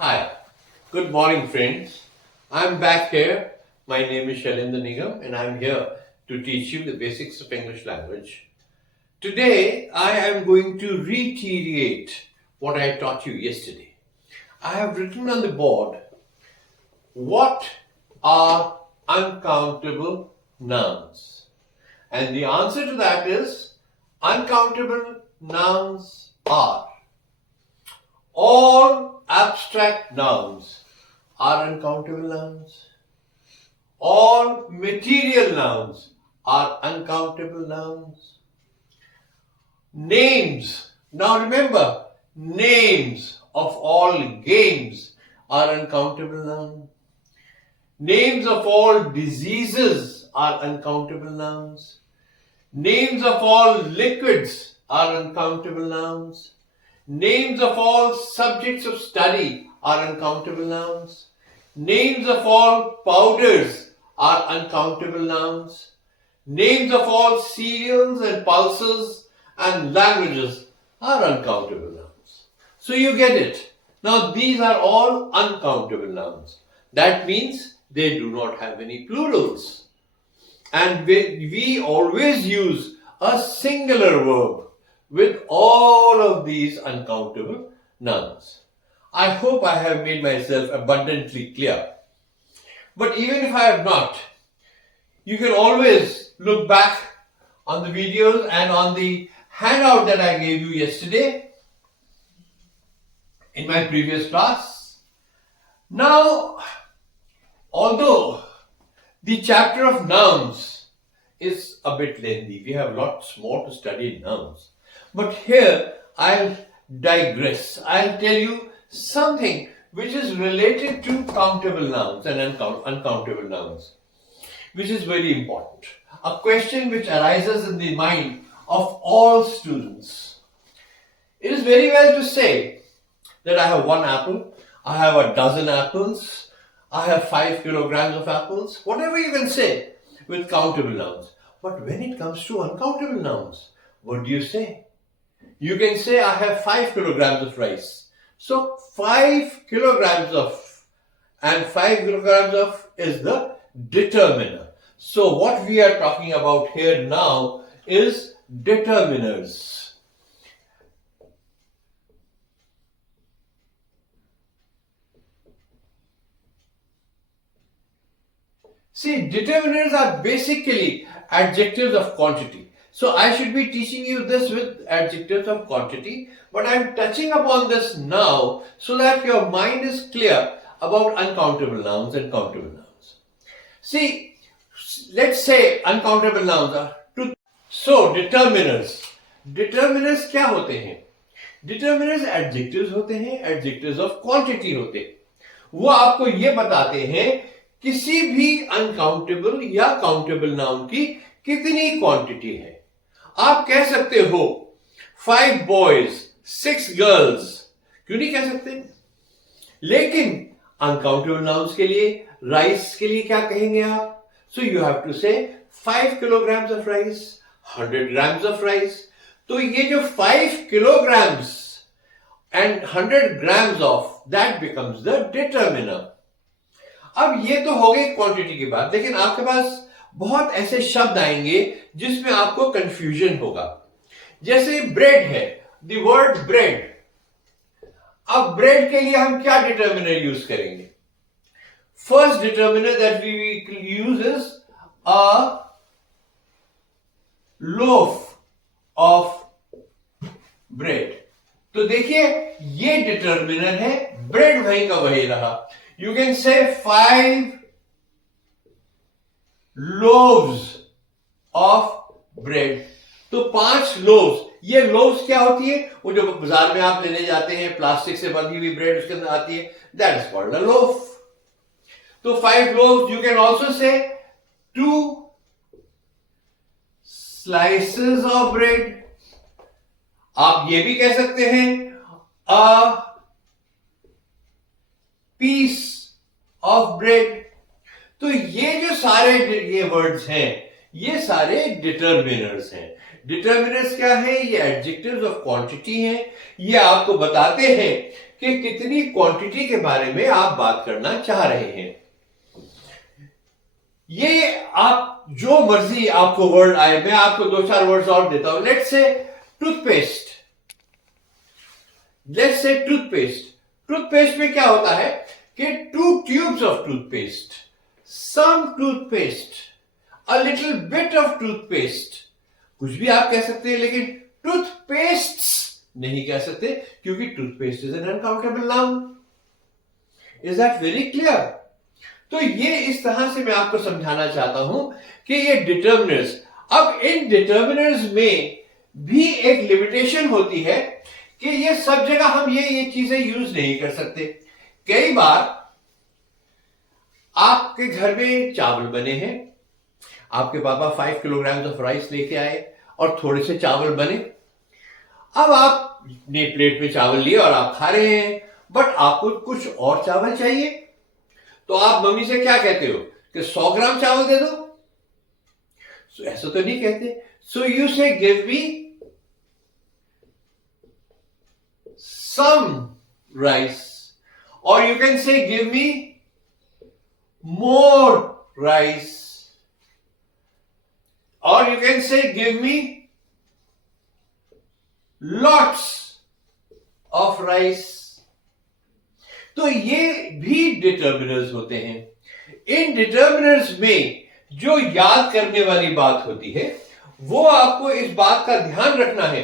Hi, good morning, friends. I'm back here. My name is Shailendra Nigam, and I'm here to teach you the basics of English language. Today, I am going to reiterate what I taught you yesterday. I have written on the board what are uncountable nouns, and the answer to that is uncountable nouns are all abstract nouns are uncountable nouns. All material nouns are uncountable nouns. Names. Now remember, names of all games are uncountable nouns. Names of all diseases are uncountable nouns. Names of all liquids are uncountable nouns. Names of all subjects of study are uncountable nouns. Names of all powders are uncountable nouns. Names of all cereals and pulses and languages are uncountable nouns. So you get it. Now these are all uncountable nouns. That means they do not have any plurals. And we always use a singular verb with all of these uncountable nouns. I hope I have made myself abundantly clear. But even if I have not, you can always look back on the videos and on the handout that I gave you yesterday in my previous class. Now, although the chapter of nouns is a bit lengthy, we have lots more to study in nouns. But here I'll digress. I'll tell you something which is related to countable nouns and uncountable nouns, which is very important. A question which arises in the mind of all students. It is very well to say that I have one apple, I have a dozen apples, I have 5 kilograms of apples, whatever you can say with countable nouns. But when it comes to uncountable nouns, what do you say? You can say I have 5 kilograms of rice. So 5 kilograms of and 5 kilograms of is the determiner. So what we are talking about here now is determiners. See, determiners are basically adjectives of quantity. So I should be teaching you this with adjectives of quantity, but I am touching upon this now so that your mind is clear about uncountable nouns and countable nouns. See, let's say uncountable nouns are two. So determiners. Determiners क्या होते हैं? Determiners adjectives होते हैं, adjectives of quantity होते हैं. वो आपको ये बताते हैं किसी भी अनकाउंटेबल या काउंटेबल नाउन की कितनी क्वांटिटी है. आप कह सकते हो 5 बॉयज 6 गर्ल्स, क्यों नहीं कह सकते? लेकिन अनकाउंटेबल नाउन्स के लिए, राइस के लिए क्या कहेंगे आप? सो यू हैव टू से 5 kilograms of rice, 100 grams of rice. तो ये जो 5 kilograms and 100 grams of, that becomes the determiner. अब ये तो हो गई क्वांटिटी की बात, लेकिन आपके पास बहुत ऐसे शब्द आएंगे जिसमें आपको कंफ्यूजन होगा. जैसे ब्रेड है, द वर्ड ब्रेड. अब ब्रेड के लिए हम क्या डिटर्मिनर यूज करेंगे? First determiner that we use is a loaf of bread. तो देखिए ये डिटर्मिनर है, ब्रेड वहीं का वही रहा. You can say 5 loaves of bread. तो 5 loaves. ये loaves क्या होती है? वो जो बाजार में आप लेने जाते हैं प्लास्टिक से बंधी हुई ब्रेड उसके अंदर आती है, that is called a loaf. तो 5 loaves. You can also say 2 slices of bread. आप ये भी कह सकते हैं a piece of bread. तो ये जो सारे ये वर्ड्स हैं, ये सारे डिटर्मिनर्स हैं. डिटर्मिनर्स क्या है? ये एडजेक्टिव्स ऑफ क्वांटिटी हैं। ये आपको बताते हैं कि कितनी क्वांटिटी के बारे में आप बात करना चाह रहे हैं। ये आप जो मर्जी आपको वर्ड आए, मैं आपको 2-4 वर्ड्स और देता हूं। Let's say toothpaste. Let's say toothpaste. Toothpaste में क्या होता है कि 2 tubes of toothpaste, some toothpaste, a little bit of toothpaste, कुछ भी आप कह सकते हैं, लेकिन टूथपेस्ट नहीं कह सकते, क्योंकि toothpaste is an uncountable noun. Is that very clear? तो ये इस तरह से मैं आपको समझाना चाहता हूं कि ये डिटर्मिनर्स, अब इन डिटर्मिनर्स में भी एक लिमिटेशन होती है कि ये सब जगह हम ये चीजें यूज नहीं कर सकते। कई बार आपके घर में चावल बने हैं, आपके पापा 5 किलोग्राम ऑफ राइस लेके आए और थोड़े से चावल बने। अब आपने प्लेट में चावल लिए और आप खा रहे हैं, बट आपको कुछ और चावल चाहिए, तो आप मम्मी से क्या कहते हो कि 100 ग्राम चावल दे दो? ऐसा तो नहीं कहते। सो यू से give me some rice, or you can say give me more rice, or you can say give me lots of rice. तो ये भी डिटर्मिनर्स होते हैं। इन डिटर्मिनर्स में जो याद करने वाली बात होती है, वो आपको इस बात का ध्यान रखना है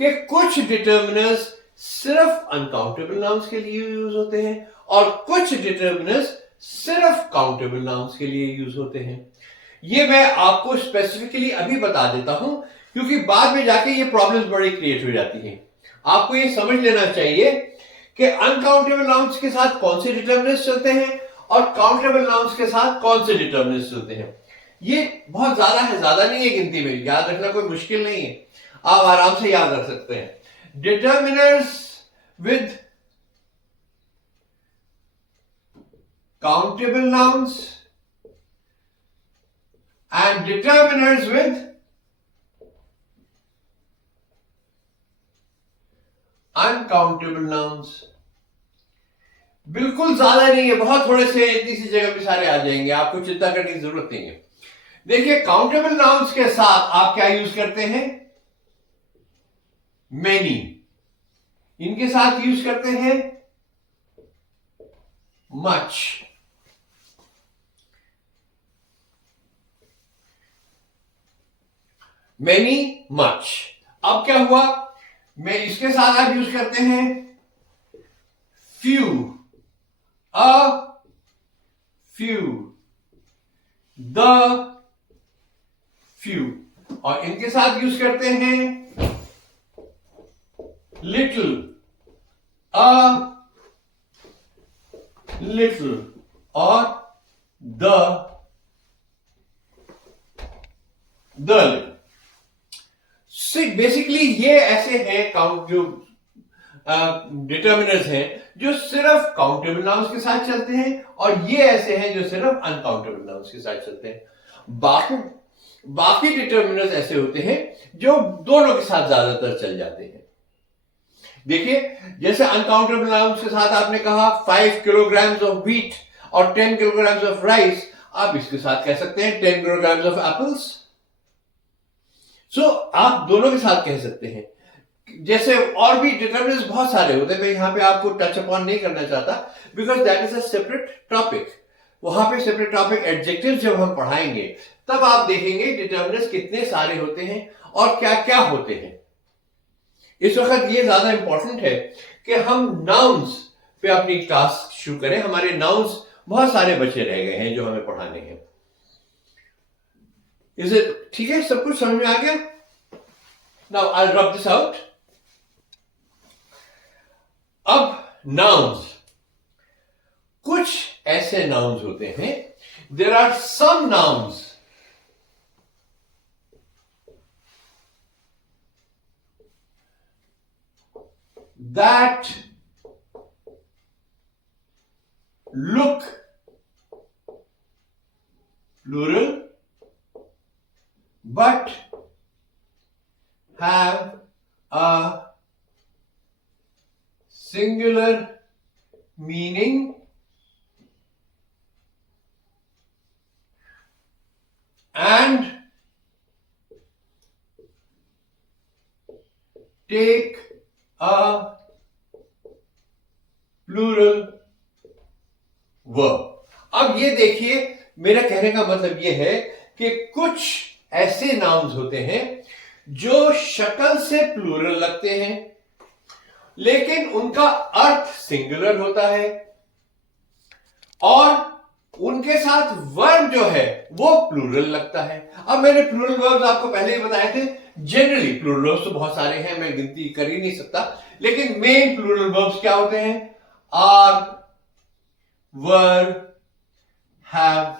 कि कुछ डिटर्मिनर्स सिर्फ अनकाउंटेबल नाउन्स के लिए यूज होते हैं और कुछ डिटर्मिनर्स सिर्फ काउंटेबल नाउन्स के लिए यूज होते हैं। ये मैं आपको स्पेसिफिकली अभी बता देता हूं, क्योंकि बाद में जाके ये प्रॉब्लम्स बड़ी क्रिएट हो जाती हैं। आपको ये समझ लेना चाहिए कि अनकाउंटेबल नाउन्स के साथ कौन से डिटर्मिनर्स चलते हैं और काउंटेबल नाउन्स के साथ कौन से डिटर्मिनर्स चलते हैं। ये बहुत ज्यादा है, ज्यादा नहीं है गिनती में, याद रखना कोई मुश्किल नहीं है, आप आराम से याद रख सकते हैं। Determiners with countable nouns and determiners with uncountable nouns। बिल्कुल ज्यादा नहीं है, बहुत थोड़े से, इतनी सी जगह पे सारे आ जाएंगे, आपको चिंता करने की जरूरत नहीं है। देखिए, काउंटेबल नाउन्स के साथ आप क्या यूज करते हैं? मैनी। इनके साथ यूज करते हैं मच। Many, much. अब क्या हुआ? मैं इसके साथ आप यूज करते हैं few, a few, the few, और इनके साथ यूज करते हैं little, a little, और the little। बेसिकली ये ऐसे हैं काउंट जो डिटर्मिनर्स हैं जो सिर्फ काउंटेबल नाउन्स के साथ चलते हैं, और ये ऐसे हैं जो सिर्फ अनकाउंटेबल नाउन्स के साथ चलते हैं। बाकी डिटर्मिनर्स ऐसे होते हैं जो दोनों के साथ ज्यादातर चल जाते हैं। देखिए, जैसे अनकाउंटेबल नाउन्स के साथ आपने कहा 5 किलोग्राम्स ऑफ व्हीट और 10 किलोग्राम्स ऑफ राइस, आप इसके साथ कह सकते हैं 10 किलोग्राम्स ऑफ एप्पल्स। सो आप दोनों के साथ कह सकते हैं। जैसे और भी डिटर्मिनर्स बहुत सारे होते हैं, मैं यहां पे आपको टच अपॉन नहीं करना चाहता, because that is a separate topic. वहां पे सेपरेट टॉपिक एडजेक्टिव्स जब हम पढ़ाएंगे, तब आप देखेंगे डिटर्मिनर्स कितने सारे होते हैं और क्या क्या होते हैं। इस वक्त ये ज्यादा इंपॉर्टेंट है कि हम नाउन्स पे अपनी क्लास शुरू करें। हमारे नाउन्स बहुत सारे बचे रह गए हैं जो हमें पढ़ाने हैं। इसे ठीक है, सब कुछ समझ में आ गया? Now I rub this out. अब नाउन्स, कुछ ऐसे नाउन्स होते हैं, there are some nouns that look plural but have a singular meaning and take a plural verb. अब ये देखिए, मेरा कहने का मतलब ये है कि कुछ ऐसे नाउन्स होते हैं जो शक्ल से प्लूरल लगते हैं लेकिन उनका अर्थ सिंगुलर होता है, और उनके साथ वर्ब जो है वो प्लूरल लगता है. अब मैंने प्लूरल वर्ब्स आपको पहले ही बताए थे. जनरली प्लूरल वर्ब्स तो बहुत सारे हैं, मैं गिनती कर ही नहीं सकता, लेकिन मेन प्लूरल वर्ब्स क्या होते हैं? Are, were, have.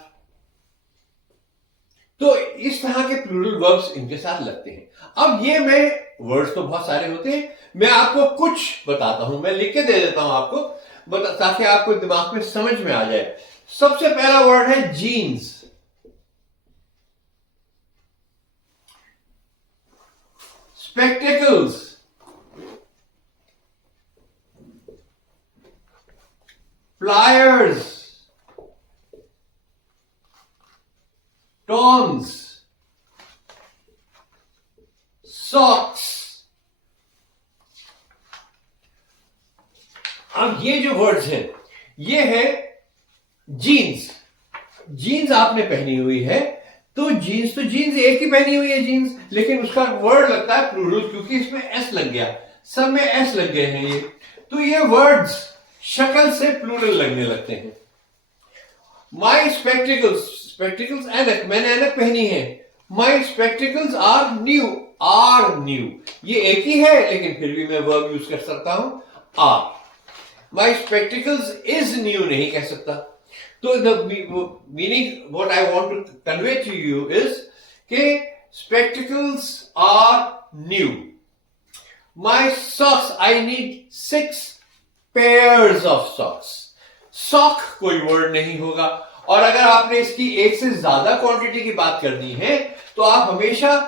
तो इस तरह के प्लूरल वर्ब्स इनके साथ लगते हैं. अब ये मैं वर्ड्स तो बहुत सारे होते हैं, मैं आपको कुछ बताता हूं, मैं लिख के दे देता हूं आपको, ताकि आपको दिमाग में समझ में आ जाए. सबसे पहला वर्ड है jeans. Spectacles, pliers, tongs, socks. अब ये जो वर्ड्स हैं ये है जीन्स. जीन्स आपने पहनी हुई है, तो जीन्स एक ही पहनी हुई है जीन्स, लेकिन उसका वर्ड लगता है प्लूरल क्योंकि इसमें एस लग गया, सब में एस लग गए हैं ये. तो ये वर्ड्स शक्ल से प्लूरल लगने लगते हैं. माई स्पेक्टिकल्स ऐनक, मैंने ऐनक पहनी है. माई स्पेक्टिकल्स आर न्यू. ये एक ही है लेकिन फिर भी मैं वर्ब यूज कर सकता हूं are. My spectacles is new नहीं कह सकता. तो the meaning what I want to convey to you is के spectacles are new. My socks, I need 6 pairs of socks. Sock कोई वर्ड नहीं होगा, और अगर आपने इसकी एक से ज्यादा क्वांटिटी की बात करनी है तो आप हमेशा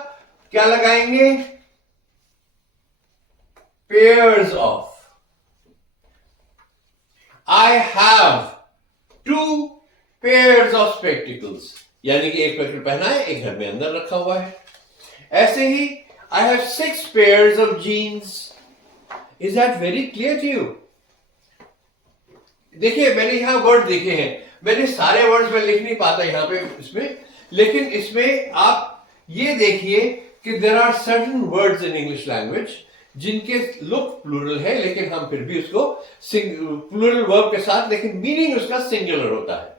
क्या लगाएंगे? pairs of. I have 2 pairs of spectacles. यानी कि एक स्पेक्टिकल पहना है, एक घर में अंदर रखा हुआ है. ऐसे ही I have 6 pairs of jeans. Is that very clear to you? देखिए, मैंने यहां वर्ड देखे हैं, मैंने सारे वर्ड्स में लिख नहीं पाता यहां पे इसमें, लेकिन इसमें आप ये देखिए कि there are certain words in English language जिनके लुक प्लूरल है, लेकिन हम फिर भी उसको प्लूरल वर्ब के साथ, लेकिन मीनिंग उसका सिंगुलर होता है.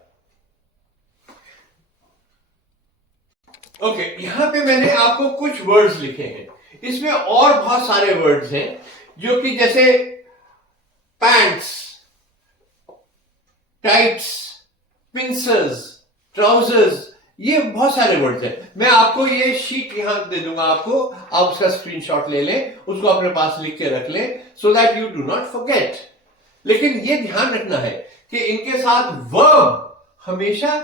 ओके, यहां पे मैंने आपको कुछ वर्ड्स लिखे हैं. इसमें और बहुत सारे वर्ड्स हैं जो कि जैसे पैंट्स, टाइट्स, पिंसर्स, ट्राउजर्स, ये बहुत सारे वर्ड्स हैं. मैं आपको ये शीट यहां दे दूंगा आपको, आप उसका स्क्रीनशॉट ले लें, उसको अपने पास लिख के रख लें, so that you do not forget. लेकिन ये ध्यान रखना है कि इनके साथ वर्ब हमेशा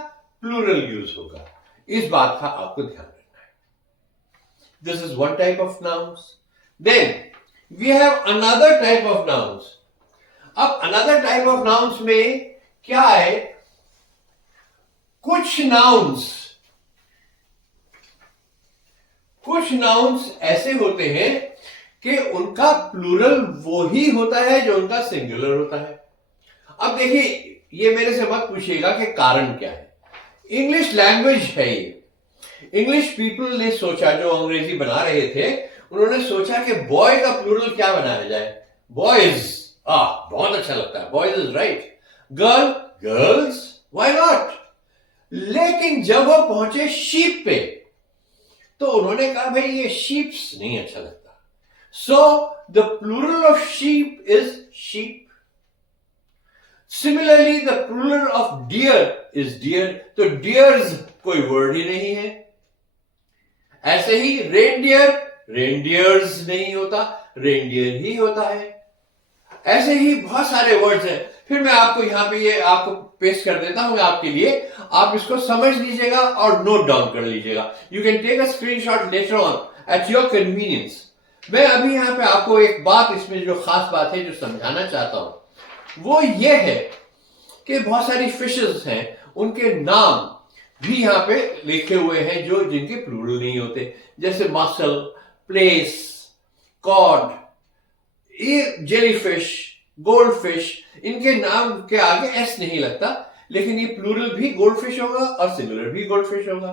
प्लूरल यूज होगा. इस बात का आपको ध्यान रखना है. This is one type of nouns. Then we have another type of nouns. अब अनदर टाइप ऑफ नाउन्स में क्या है? कुछ नाउन्स ऐसे होते हैं कि उनका प्लूरल वो ही होता है जो उनका सिंगुलर होता है. अब देखिए, ये मेरे से मत पूछिएगा कि कारण क्या है. इंग्लिश लैंग्वेज है ये. इंग्लिश पीपल ने सोचा, जो अंग्रेजी बना रहे थे, उन्होंने सोचा कि बॉय का प्लूरल क्या बनाया जाए. बॉयज, बहुत अच्छा लगता है, boys is right. Girl, girls, why not. लेकिन जब वो पहुंचे शीप पे तो उन्होंने कहा भाई ये शीप्स नहीं अच्छा लगता. So the plural of sheep is sheep. Similarly the plural of deer is deer. तो डियर्स कोई वर्ड ही नहीं है. ऐसे ही रेनडियर, रेनडियर्स नहीं होता, रेनडियर ही होता है. ऐसे ही बहुत सारे वर्ड्स हैं. फिर मैं आपको यहां पे ये आपको पेश कर देता हूं आपके लिए, आप इसको समझ लीजिएगा और नोट डाउन कर लीजिएगा. You can take a screenshot later on at your convenience. मैं अभी यहां पे आपको एक बात, इसमें जो खास बात है जो समझाना चाहता हूं वो ये है कि बहुत सारी फिशेस हैं, उनके नाम भी यहां पे लिखे हुए हैं जो जिनके प्लूरल नहीं होते, जैसे मसल, प्लेस, कॉड, ये जेलीफिश, गोल्ड फिश, इनके नाम के आगे एस नहीं लगता, लेकिन ये प्लूरल भी गोल्ड फिश होगा और सिंगुलर भी गोल्ड फिश होगा।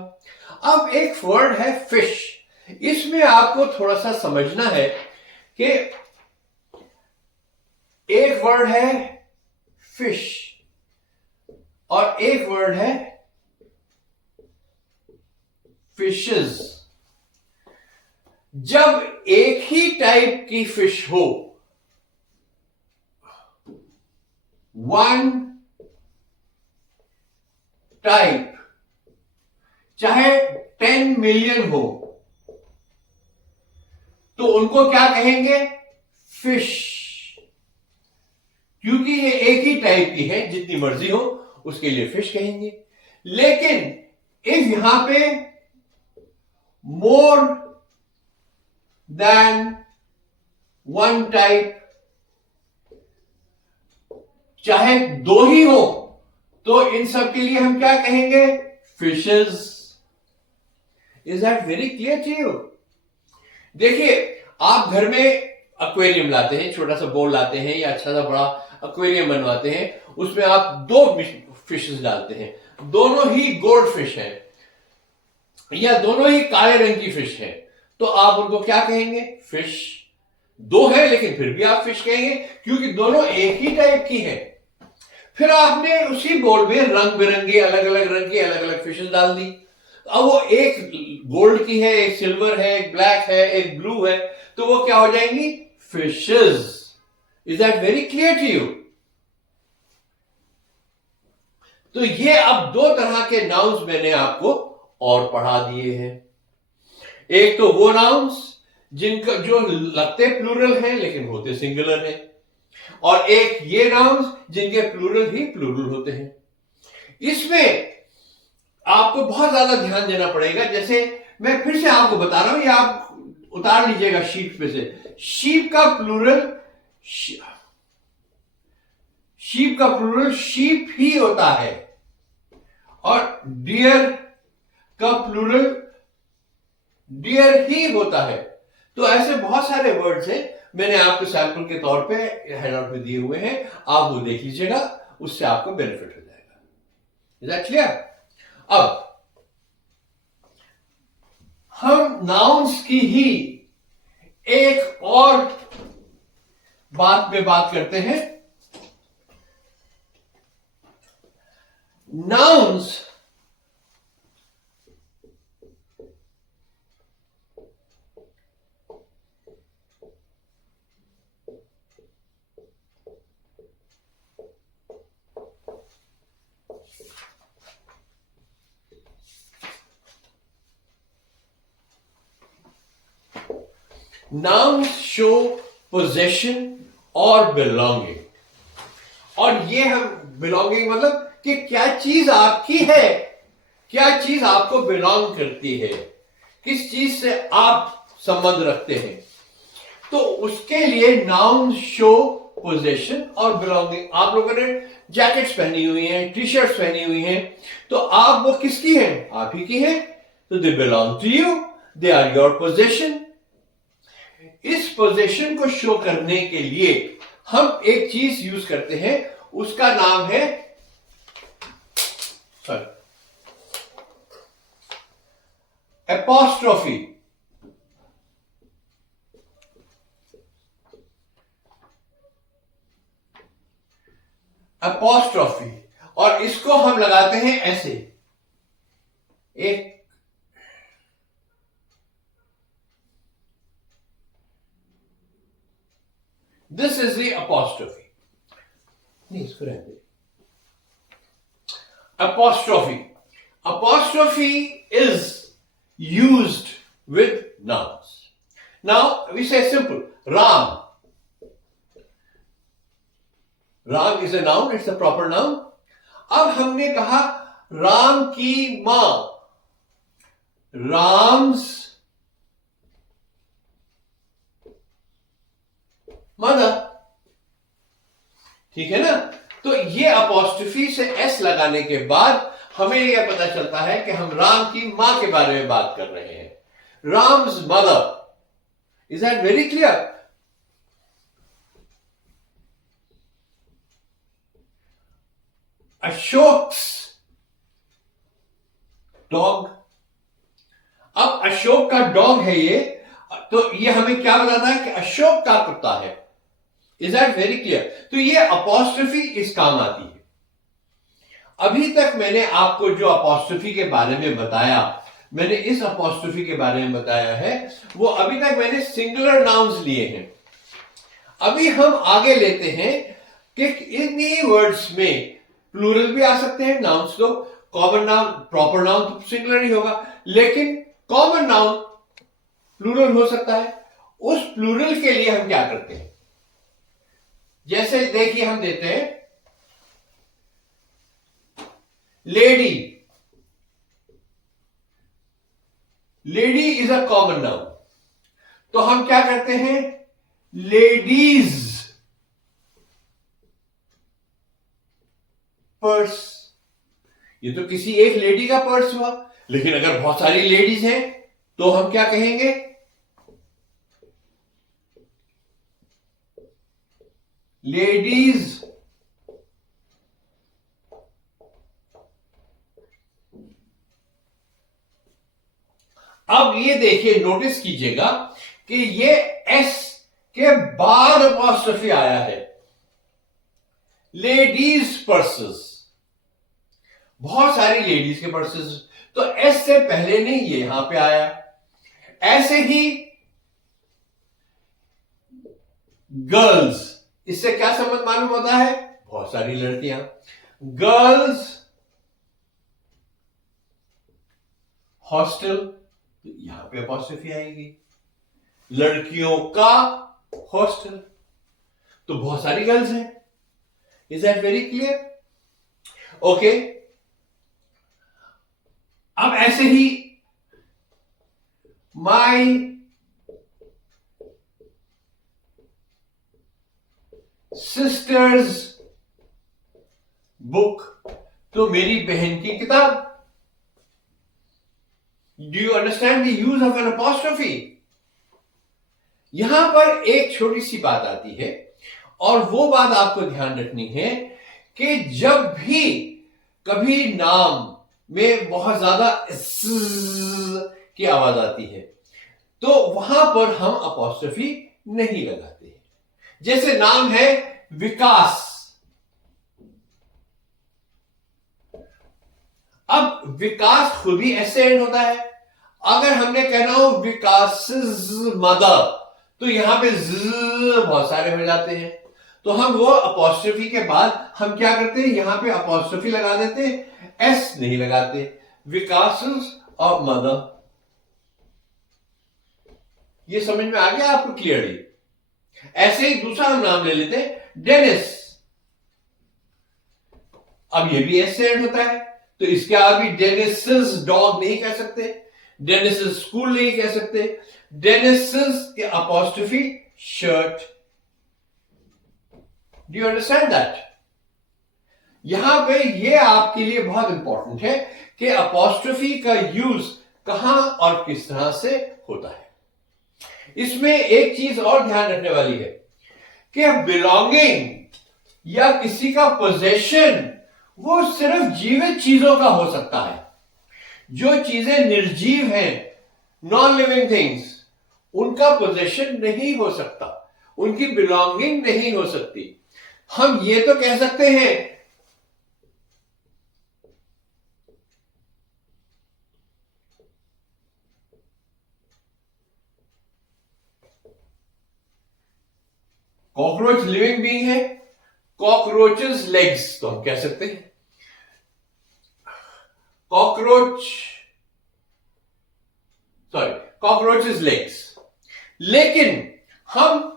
अब एक वर्ड है फिश, इसमें आपको थोड़ा सा समझना है कि एक वर्ड है फिश और एक वर्ड है फिशेस। जब एक ही टाइप की फिश हो, वन टाइप, चाहे 10 मिलियन हो, तो उनको क्या कहेंगे? फिश, क्योंकि ये एक ही टाइप की है, जितनी मर्जी हो उसके लिए फिश कहेंगे। लेकिन इफ यहां पे मोर देन वन टाइप, चाहे दो ही हो, तो इन सब के लिए हम क्या कहेंगे? Fishes. Is that very clear to you? देखिए, आप घर में एक्वेरियम लाते हैं, छोटा सा बोल लाते हैं या अच्छा सा बड़ा एक्वेरियम बनवाते हैं, उसमें आप दो फिशेस डालते हैं, दोनों ही गोल्ड फिश है या दोनों ही काले रंग की फिश है, तो आप उनको क्या कहेंगे? फिश। दो है लेकिन फिर भी आप फिश कहेंगे, क्योंकि दोनों एक ही टाइप की है। फिर आपने उसी बोल में रंग बिरंगे अलग अलग रंग की अलग अलग फिशेस डाल दी, अब वो एक गोल्ड की है, एक सिल्वर है, एक ब्लैक है, एक ब्लू है, तो वो क्या हो जाएंगी? Fishes. Is that very clear to you? तो ये अब दो तरह के नाउन्स मैंने आपको और पढ़ा दिए हैं। एक तो वो नाउन्स जिनका जो लगते प्लूरल हैं लेकिन होते सिंगुलर हैं, और एक ये नाउन्स जिनके प्लूरल ही प्लूरल होते हैं। इसमें आपको बहुत ज्यादा ध्यान देना पड़ेगा। जैसे मैं फिर से आपको बता रहा हूं, ये आप उतार लीजिएगा शीट पे से। शीप का प्लूरल शीप ही होता है, और डियर का प्लूरल डियर ही होता है। तो ऐसे बहुत सारे वर्ड्स हैं, मैंने आपको सैंपल के तौर पे हैंडआउट में दिए हुए हैं, आप वो देख लीजिएगा, उससे आपको बेनिफिट हो जाएगा। Is that clear? अब हम नाउन्स की ही एक और बात पे बात करते हैं। नाउन्स नाउन्स शो पोजेशन और बिलोंगिंग। और ये हम बिलोंगिंग मतलब कि क्या चीज आपकी है, क्या चीज आपको बिलोंग करती है, किस चीज से आप संबंध रखते हैं, तो उसके लिए नाउन शो पोजेशन और बिलोंगिंग। आप लोगों ने जैकेट्स पहनी हुई हैं, टी शर्ट्स पहनी हुई हैं, तो आप वो किसकी हैं? आप ही की हैं, तो they belong to you, they are your possession. इस पोजीशन को शो करने के लिए हम एक चीज यूज करते हैं, उसका नाम है एपोस्ट्रोफी। एपोस्ट्रोफी, और इसको हम लगाते हैं ऐसे, एक This is the apostrophe. Apostrophe. Apostrophe is used with nouns. Now we say simple. Ram. Ram is a noun, it's a proper noun. अब हमने कहा राम की मां, Ram's मदर। ठीक है ना? तो ये अपॉस्ट्रोफी से एस लगाने के बाद हमें यह पता चलता है कि हम राम की मां के बारे में बात कर रहे हैं, Ram's mother. Is that very clear? Ashok's dog. अब अशोक का डॉग है ये, तो ये हमें क्या बताता है कि अशोक का कुत्ता है। Is that very clear? तो ये अपॉस्ट्रोफी इस काम आती है। अभी तक मैंने आपको जो अपॉस्ट्रोफी के बारे में बताया, मैंने इस अपॉस्ट्रोफी के बारे में बताया है, वो अभी तक मैंने सिंगुलर नाउन्स लिए हैं। अभी हम आगे लेते हैं कि इन्हीं वर्ड्स में प्लूरल भी आ सकते हैं नाउन्स। तो कॉमन नाउन, प्रॉपर नाउन तो सिंगुलर ही होगा, लेकिन कॉमन नाउन प्लूरल हो सकता है। उस प्लूरल के लिए हम क्या करते हैं? जैसे देखिए, हम देते हैं lady. Lady is a common noun, तो हम क्या करते हैं? Ladies purse. ये तो किसी एक लेडी का पर्स हुआ, लेकिन अगर बहुत सारी लेडीज हैं तो हम क्या कहेंगे? लेडीज अब ये देखिए, नोटिस कीजिएगा कि ये एस के बाद अपॉस्ट्रोफी आया है, लेडीज पर्सेस। बहुत सारी लेडीज के पर्सेस, तो एस से पहले नहीं, ये यहां पे आया। ऐसे ही गर्ल्स, इससे क्या संबंध मालूम होता है? बहुत सारी लड़कियां, गर्ल्स हॉस्टल, यहां पे अपॉस्ट्रोफी आएगी। लड़कियों का हॉस्टल, तो बहुत सारी गर्ल्स हैं। Is that very clear? Okay. अब ऐसे ही माई सिस्टर्स बुक, तो मेरी बहन की किताब। Do you understand the use of an apostrophe? यहां पर एक छोटी सी बात आती है, और वो बात आपको ध्यान रखनी है कि जब भी कभी नाम में बहुत ज्यादा की आवाज आती है, तो वहां पर हम अपॉस्ट्रोफी नहीं लगाते हैं। जैसे नाम है विकास। अब विकास खुद ही ऐसे एंड होता है। अगर हमने कहना हो विकास मदर, तो यहां पे बहुत सारे हो जाते हैं, तो हम वो अपॉस्ट्रोफी के बाद हम क्या करते हैं? यहां पे अपॉस्ट्रोफी लगा देते हैं, एस नहीं लगाते। विकास और मदर। ये समझ में आ गया आपको क्लियरली? ऐसे ही दूसरा हम नाम ले लेते हैं डेनिस। अब ये भी एस से एंड होता है, तो इसके आगे डेनिस डॉग नहीं कह सकते, डेनिस स्कूल नहीं कह सकते, डेनिस के apostrophe shirt. Do you understand that? यहां पे ये आपके लिए बहुत इंपॉर्टेंट है कि अपॉस्ट्रोफी का यूज कहां और किस तरह से होता है। इसमें एक चीज और ध्यान रखने वाली है कि बिलोंगिंग या किसी का पोजेशन वो सिर्फ जीवित चीजों का हो सकता है। जो चीजें निर्जीव हैं, नॉन लिविंग थिंग्स, उनका पोजेशन नहीं हो सकता, उनकी बिलोंगिंग नहीं हो सकती। हम ये तो कह सकते हैं कॉकरोच लिविंग बीइंग है, कॉकरोचेस लेग्स, तो हम कह सकते हैं कॉकरोच, सॉरी, कॉकरोचेस लेग्स। लेकिन हम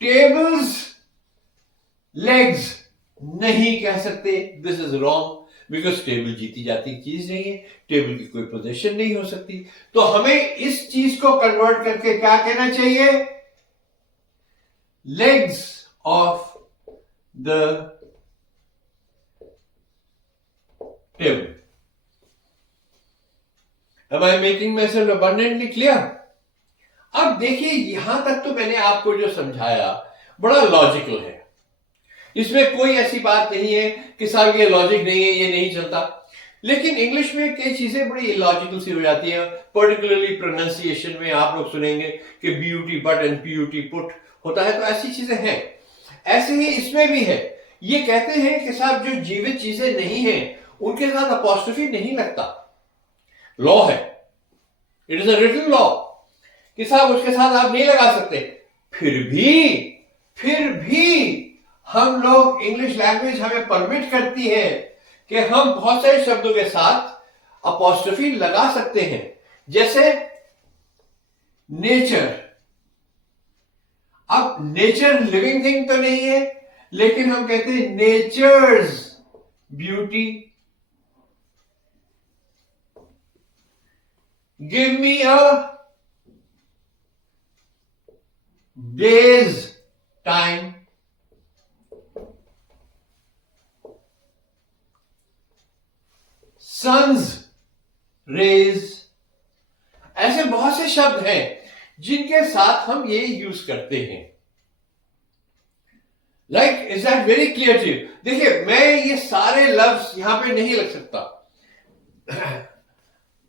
टेबल्स लेग्स नहीं कह सकते, this is wrong. Because table जीती जाती चीज नहीं है, टेबल की कोई पोजीशन नहीं हो सकती। तो हमें इस चीज को कन्वर्ट करके क्या कहना चाहिए? Legs of the table. Am I making myself abundantly clear? अब देखिए, यहां तक तो मैंने आपको जो समझाया बड़ा लॉजिकल है, इसमें कोई ऐसी बात नहीं है कि साहब ये लॉजिक नहीं है, ये नहीं चलता। लेकिन इंग्लिश में कई चीजें बड़ी इलॉजिकल सी हो जाती हैं, पर्टिकुलरली प्रोनाउंसिएशन में आप लोग सुनेंगे कि BUT but and PUT put होता है, तो ऐसी चीजें हैं। ऐसे ही इसमें भी है, ये कहते हैं कि साहब जो जीवित चीजें नहीं हैं उनके साथ अपॉस्ट्रोफी नहीं लगता, लॉ है, it is a written law कि साहब उसके साथ आप नहीं लगा सकते। फिर भी हम लोग, इंग्लिश लैंग्वेज हमें परमिट करती है कि हम बहुत सारे शब्दों के साथ अपॉस्ट्रोफी लगा सकते हैं, जैसे नेचर। अब नेचर लिविंग थिंग तो नहीं है, लेकिन हम कहते हैं nature's beauty. Give me a day's time. Sun's rays. ऐसे बहुत से शब्द हैं जिनके साथ हम ये यूज करते हैं। Like, is that very clear to you? देखिए, मैं ये सारे लफ्ज यहां पे नहीं लग सकता।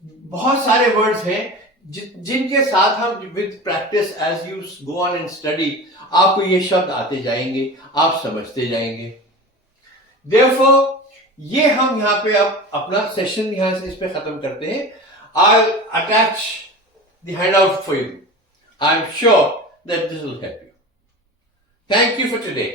बहुत सारे वर्ड्स हैं जिनके साथ हम with practice, as you go on and study, आपको ये शब्द आते जाएंगे, आप समझते जाएंगे। देयरफॉर ये हम यहां पे अब अपना सेशन यहां से इस पे खत्म करते हैं। आई attach the handout for you. I am sure that this will help you. Thank you for today.